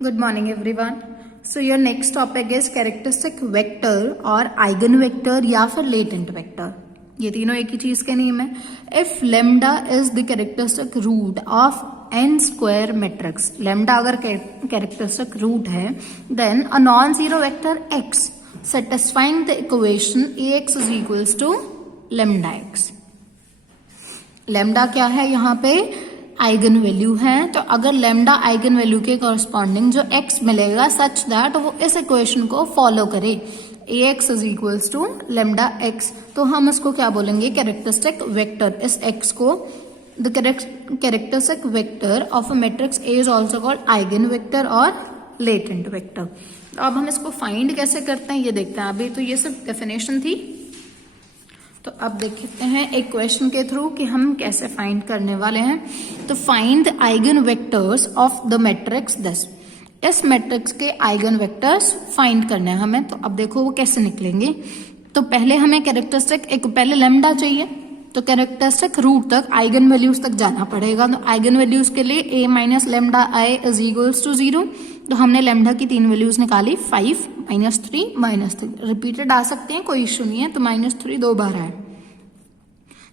Good morning everyone. So your next topic is characteristic vector और eigenvector या फिर latent vector. ये तीनों एक ही चीज के नेम है. If lambda is the characteristic root of n square matrix, lambda अगर characteristic root है, then a non-zero vector x satisfying the equation ax is equals to lambda x. lambda क्या है यहाँ पे आइगन वैल्यू है, तो अगर लेमडा आइगन वैल्यू के कॉरस्पॉन्डिंग जो x मिलेगा सच दैट वो इस इक्वेशन को फॉलो करे ax is equals to lambda x, तो हम इसको क्या बोलेंगे कैरेक्टरिस्टिक वेक्टर. इस x को the characteristic vector of a matrix A is also called eigen vector और लेटेंट वेक्टर. तो अब हम इसको फाइंड कैसे करते हैं ये देखते हैं. अभी तो ये सिर्फ डेफिनेशन थी, तो अब देखते हैं एक क्वेश्चन के थ्रू कि हम कैसे फाइंड करने वाले हैं. तो find the eigen vectors of the matrix this. इस मैट्रिक्स के आइगन वेक्टर्स फाइंड करने हैं हमें. तो अब देखो वो कैसे निकलेंगे. तो पहले हमें कैरेक्टरिस्टिक पहले लेमडा चाहिए, तो कैरेक्टरिस्टिक रूट तक आइगन वैल्यूज तक जाना पड़ेगा. तो आइगन वैल्यूज के लिए a minus lambda I is equals to 0. तो हमने लेमडा की 3 वैल्यूज निकाली, 5 -3 -3. रिपीटेड आ सकते हैं, कोई इश्यू नहीं है. तो -3 2 बार है.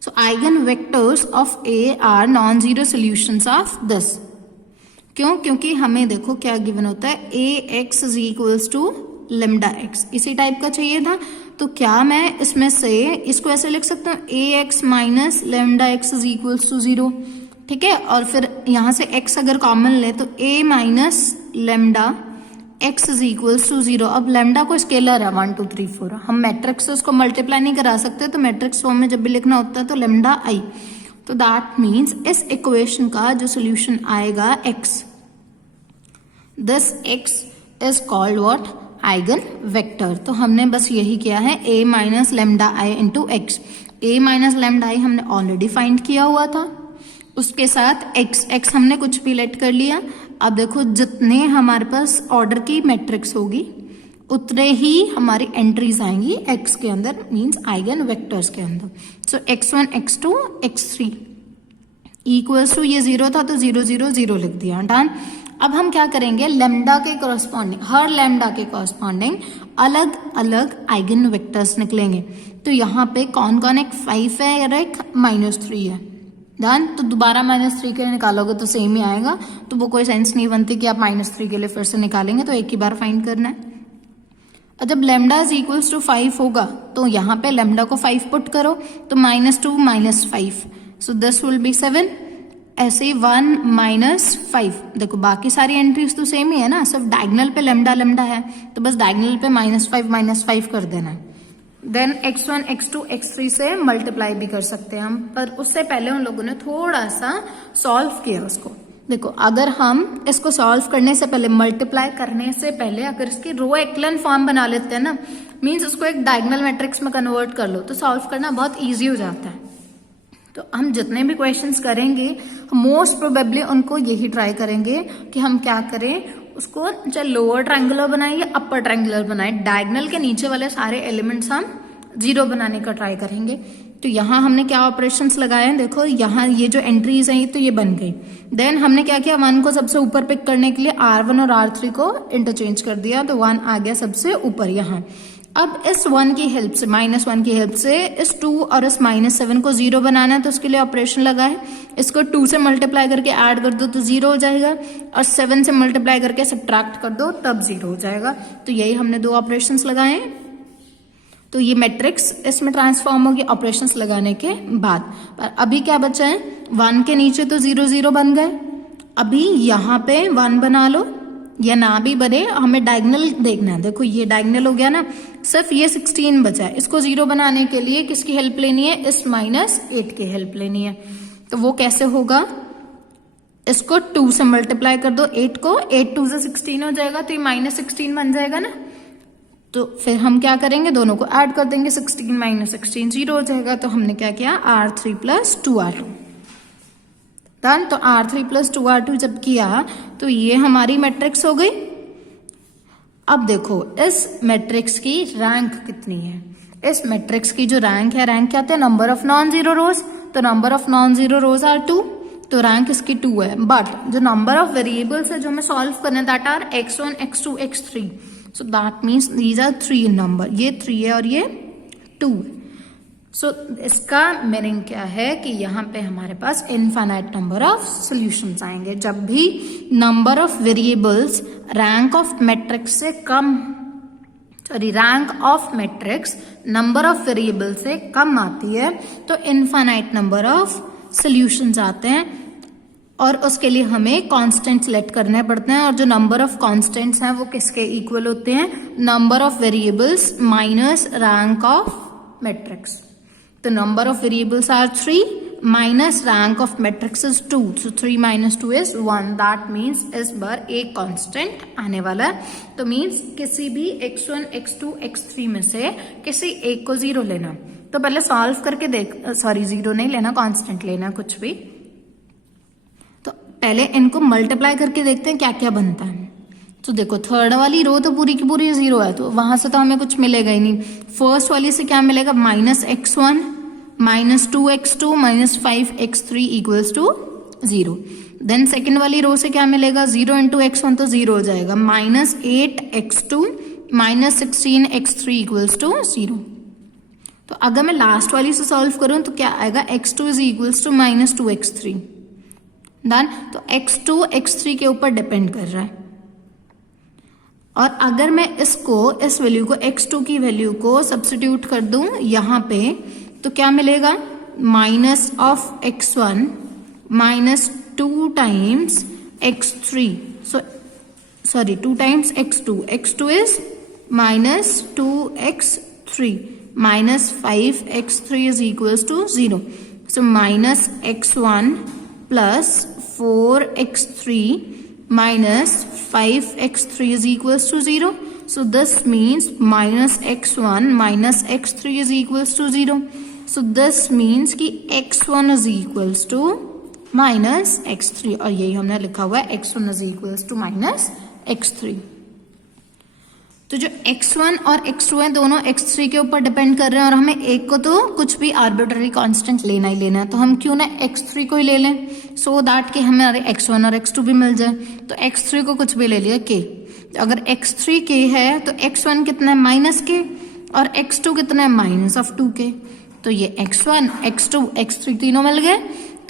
So eigen vectors of A are non zero solutions of this. क्यों? क्योंकि हमें देखो क्या गिवन होता है, A X is equals to lambda X. इसी टाइप का चाहिए था. तो क्या मैं इसमें से इसको ऐसे लिख सकता हूँ, A X minus lambda X is equals to 0. ठीक है, और फिर यहां से x अगर कॉमन ले तो a minus lambda x is equals to 0. अब लेमडा को स्केलर है 1 2 3 4, हम मैट्रिक्स से उसको मल्टीप्लाई नहीं करा सकते, तो मैट्रिक्स फॉर्म में जब भी लिखना होता है तो लेमडा आई. तो दैट मीन्स इस इक्वेशन का जो सोल्यूशन आएगा x, this x is called what, eigen vector. तो हमने बस यही किया है, a minus lambda I into x. a minus lambda आई हमने ऑलरेडी फाइंड किया हुआ था, उसके साथ x हमने कुछ भी लेट कर लिया. अब देखो जितने हमारे पास ऑर्डर की मैट्रिक्स होगी उतने ही हमारी एंट्रीज आएंगी x के अंदर, मींस आइगन वेक्टर्स के अंदर. सो x1 x2 x3 equals to, ये 0 था तो 0 0 0 लिख दिया, डन. अब हम क्या करेंगे, लेमडा के कॉरस्पॉन्डिंग, हर लेमडा के कॉरस्पॉन्डिंग अलग अलग आइगन वेक्टर्स निकलेंगे. तो यहाँ पे कौन कौन, एक 5 है और एक -3 है, डन. तो दोबारा -3 के लिए निकालोगे तो सेम ही आएगा, तो वो कोई सेंस नहीं बनती कि आप -3 के लिए फिर से निकालेंगे. तो एक ही बार फाइंड करना है. और जब लेमडा इज इक्वल्स टू 5 होगा तो यहाँ पे लेमडा को 5 पुट करो, तो -2 -5, सो दिस विल बी 7. ऐसे 1 -5. देखो बाकी सारी एंट्रीज तो सेम ही है ना, सिर्फ डायगोनल पे लेमडा लेमडा है, तो बस डायगोनल पे -5 -5 कर देना है. देन x1 x2 x3 से मल्टीप्लाई भी कर सकते हैं हम, पर उससे पहले उन लोगों ने थोड़ा सा सॉल्व किया उसको. देखो अगर हम इसको सॉल्व करने से पहले, मल्टीप्लाई करने से पहले अगर इसकी रो एक्लन फॉर्म बना लेते हैं ना, मींस उसको एक डायगोनल मैट्रिक्स में कन्वर्ट कर लो, तो सॉल्व करना बहुत ईजी हो जाता है. तो हम जितने भी क्वेश्चंस करेंगे मोस्ट प्रोबेबली उनको यही ट्राई करेंगे कि हम क्या करें, उसको चाहे लोअर ट्रायंगुलर बनाए या अपर ट्रायंगुलर बनाए, डायगोनल के नीचे वाले सारे एलिमेंट्स हम 0 बनाने का ट्राई करेंगे. तो यहाँ हमने क्या ऑपरेशंस लगाए हैं, देखो यहाँ ये जो एंट्रीज हैं तो ये बन गई. देन हमने क्या किया, 1 को सबसे ऊपर पिक करने के लिए R1 और R3 को इंटरचेंज कर दिया, तो 1 आ गया सबसे ऊपर यहाँ. अब इस 1 की हेल्प से, -1 की हेल्प से इस 2 और इस -7 को 0 बनाना है, तो उसके लिए ऑपरेशन लगा है. इसको 2 से मल्टीप्लाई करके ऐड कर दो तो 0 हो जाएगा, और 7 से मल्टीप्लाई करके सब्ट्रैक्ट कर दो तब 0 हो जाएगा. तो यही हमने 2 ऑपरेशंस लगाए हैं. तो ये मैट्रिक्स इसमें ट्रांसफॉर्म होगी ऑपरेशंस लगाने के बाद. पर अभी क्या बचा है, 1 के नीचे तो 0 0 बन गए. अभी यहाँ पे 1 बना लो, या ना भी बने, हमें डायगोनल देखना है. देखो ये डायगोनल हो गया ना, सिर्फ ये 16 बचा है. इसको 0 बनाने के लिए किसकी हेल्प लेनी है, इस -8 की हेल्प लेनी है. तो वो कैसे होगा, इसको 2 से मल्टीप्लाई कर दो 8 को, 8 2 से 16 हो जाएगा, तो ये -16 बन जाएगा ना. तो फिर हम क्या करेंगे, दोनों को ऐड कर देंगे, 16 -16 0 हो जाएगा. तो हमने क्या किया, R3 + 2R2 डन. तो R3 + 2R2 जब किया तो ये हमारी मैट्रिक्स हो गई. अब देखो इस मैट्रिक्स की रैंक कितनी है. इस मैट्रिक्स की जो रैंक है, रैंक क्या होता है, number of non zero rows. तो number of non zero rows are 2. तो रैंक इसकी 2 है, बट जो नंबर ऑफ वेरिएबल्स है जो हमें सॉल्व करना है that are x1, x2, x3, so that means these are 3 in number, ये 3 है और ये 2। सो इसका मीनिंग क्या है कि यहाँ पे हमारे पास इनफाइनाइट नंबर ऑफ सॉल्यूशंस आएंगे जब भी number of variables rank of matrix से कम, sorry rank of matrix number of variable से कम आती है तो इनफाइनाइट नंबर ऑफ सॉल्यूशंस आते हैं, और उसके लिए हमें कांस्टेंट सेलेक्ट करने पड़ते हैं, और जो नंबर ऑफ कांस्टेंट्स हैं वो किसके इक्वल होते हैं, number of variables minus rank of matrix. तो number of variables are 3 minus rank of matrix is 2, so 3 minus 2 is 1, that means इस बार एक कांस्टेंट आने वाला है। तो मीन्स किसी भी x1, x2, x3 में से किसी एक को 0 लेना। तो पहले सॉल्व करके देख, सॉरी 0 नहीं लेना, कांस्टेंट लेना कुछ भी। तो पहले इनको मल्टीप्लाई करके देखते हैं क्या क्या बनता है। तो देखो थर्ड वाली रो तो पूरी की पूरी 0 है, तो वहां से तो हमें कुछ मिलेगा ही नहीं। फर्स्ट वाली से क्या मिलेगा, -x1 -2x2 -5x3 equals to 0। Then second वाली रो से क्या मिलेगा, 0 इंटू x1 तो 0 हो जाएगा, -8x2 -16x3 इक्वल्स टू 0। तो अगर मैं लास्ट वाली से सॉल्व करूं तो क्या आएगा, x2 is equals to -2x3। Done. तो x2 x3 के ऊपर डिपेंड कर रहा है। और अगर मैं इसको, इस वैल्यू को, x2 की वैल्यू को सब्स्टिट्यूट कर दूं यहां पे, तो क्या मिलेगा, minus of x1 -2 times x3, sorry 2 times x2, x2 is -2x3 -5x3 is equals to 0. So minus x1 plus 4x3 minus 5x3 is equals to 0. So this means minus x1 minus x3 is equals to 0. So this means कि x1 is equals to minus x3, और यही हमने लिखा हुआ है x1 is equals to minus x3। तो जो x1 और x2 है दोनों x3 के ऊपर डिपेंड कर रहे हैं, और हमें एक को तो कुछ भी आर्बिट्ररी कांस्टेंट लेना ही लेना है, तो हम क्यों ना x3 को ही ले लें, सो दैट कि हमें x1 और x2 भी मिल जाए। तो x3 को कुछ भी ले लिया k, तो अगर x3 k है तो x1 कितना है, -k, और x2 कितना है, -2k। तो ये x1 x2 x3 तीनों मिल गए।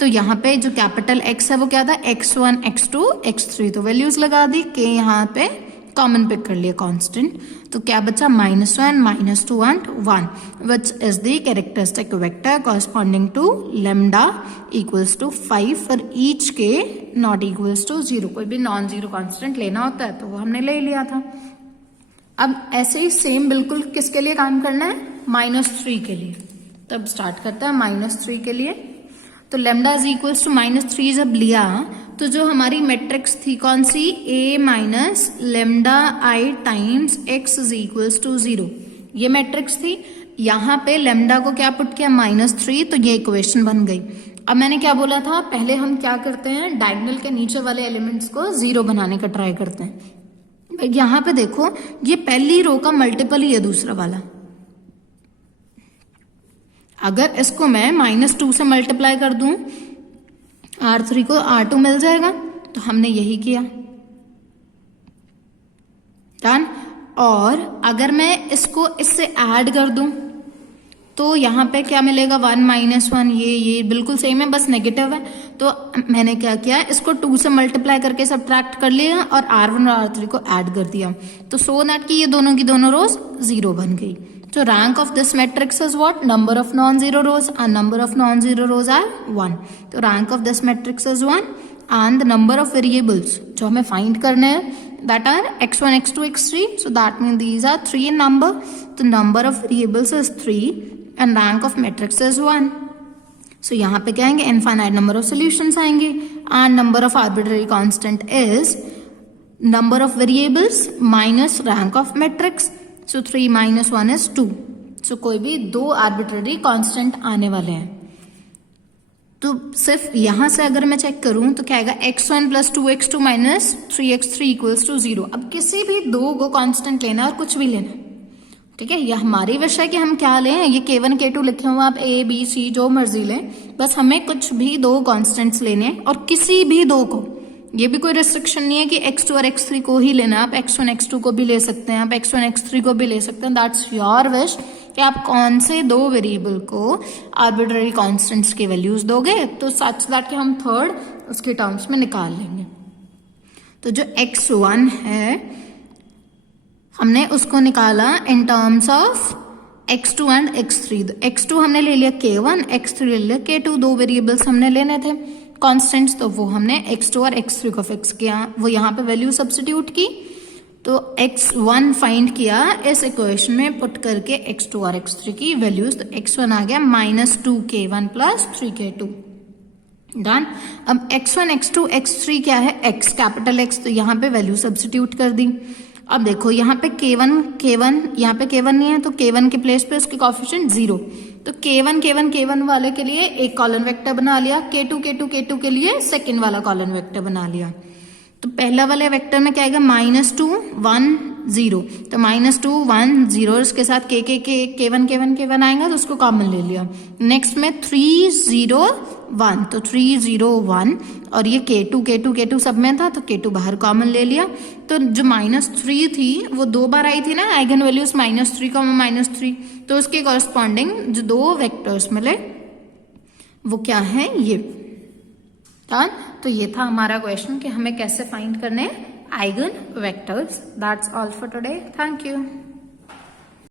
तो यहाँ पे जो कैपिटल X है वो क्या था, x1 x2 x3, तो वैल्यूज लगा दी, k यहाँ पे कॉमन पिक कर लिया कांस्टेंट, तो क्या बचा, -1 -2 and 1, which is the characteristic vector corresponding to lambda equals to 5 for each k not equals to 0। कोई भी नॉन जीरो कांस्टेंट लेना होता है तो वो हमने ले लिया था। अब ऐसे ही सेम बिल्कुल किसके लिए काम करना है, -3 के लिए। तब स्टार्ट करता है -3 के लिए। तो लैम्डा इज इक्वल्स टू -3 जब लिया तो जो हमारी मैट्रिक्स थी कौन सी, a minus lambda I times x is equals to 0, ये मैट्रिक्स थी। यहाँ पे लेमडा को क्या पुट किया, -3, तो ये इक्वेशन बन गई। अब मैंने क्या बोला था, पहले हम क्या करते हैं, डायगोनल के नीचे वाले एलिमेंट्स को 0 बनाने का ट्राई करते हैं। यहाँ पे देखो ये पहली रो का मल्टीपल ही है दूसरा वाला। अगर इसको मैं -2 से मल्टीप्लाई कर दूं, R3 को R2 मिल जाएगा, तो हमने यही किया, डन। और अगर मैं इसको इससे ऐड कर दूं तो यहाँ पे क्या मिलेगा, 1 -1, ये बिल्कुल सेम है, बस नेगेटिव है। तो मैंने क्या किया, इसको 2 से मल्टीप्लाई करके सब्ट्रैक्ट कर लिया और R1 और R3 को ऐड कर दिया, तो सो दैट कि ये दोनों की दोनों रोज 0 बन गई। So rank of this matrix is what? Number of non-zero rows, and number of non-zero rows are 1. So rank of this matrix is 1, and the number of variables जो हमें find करने हैं that are x1, x2, x3. So that means these are 3 in number. The number of variables is 3, and rank of matrix is 1. So यहाँ पे क्या आएंगे, infinite number of solutions आएंगे, and number of arbitrary constant is number of variables minus rank of matrix. So 3 - 1 is 2. So कोई भी 2 arbitrary constant आने वाले हैं। तो सिर्फ यहां से अगर मैं चेक करूं तो क्या आएगा, x1 + 2x2 - 3x3 equals to 0। अब किसी भी 2 को कांस्टेंट लेना और कुछ भी लेना, ठीक है, ये हमारी विषय कि हम क्या लें, ये K1 K2 लिखे हुए आप A B C जो मर्जी लें, बस हमें कुछ भी दो कांस्टेंट्स लेने हैं और किसी भी दो को, ये भी कोई रिस्ट्रिक्शन नहीं है कि x2 और x3 को ही लेना है, आप x1 x2 को भी ले सकते हैं, आप x1 x3 को भी ले सकते हैं, दैट्स योर विश कि आप कौन से दो वेरिएबल को आर्बिट्ररी कांस्टेंट्स की वैल्यूज दोगे, तो सच दैट कि हम थर्ड उसके टर्म्स में निकाल लेंगे। तो जो x1 है हमने उसको निकाला in terms of x2 and x3। x2 हमने ले लिया K1, x3 ले लिया K2, दो वेरिएबल्स हमने लेने थे कांस्टेंट्स, तो वो हमने x2 और x3 को फिक्स किया, वो यहाँ पे वैल्यू सब्स्टिट्यूट की, तो x1 फाइंड किया इस इक्वेशन में पुट करके x2 और x3 की वैल्यूज, तो x1 आ गया -2k1 प्लस 3k2। डन। अब x1 x2 x3 क्या है, x कैपिटल X, तो यहाँ पे वैल्यू सब्स्टिट्यूट कर दी। अब देखो यहाँ पे K1 यहाँ पे K1 नहीं है, तो K1 के प्लेस पे उसके कोएफिशिएंट 0, तो K1 वाले के लिए एक कॉलम वेक्टर बना लिया, K2 के लिए सेकंड वाला कॉलम वेक्टर बना लिया। तो पहला वाले वेक्टर में क्या आएगा, -2 1 0, तो -2 1 0, इसके साथ K1 आएगा, तो उसको कॉमन ले लिया। नेक्स्ट में 3 0 1, तो 3 0 1, और ये K2 सब में था, तो K2 बाहर कॉमन ले लिया। तो जो -3 थी वो दो बार आई थी ना, आइगन वैल्यूज -3, -3, तो उसके कॉरस्पॉन्डिंग जो दो वेक्टर्स मिले वो क्या है, ये। डन। तो ये था हमारा क्वेश्चन कि हमें कैसे फाइंड करने eigen vectors. That's all for today, thank you.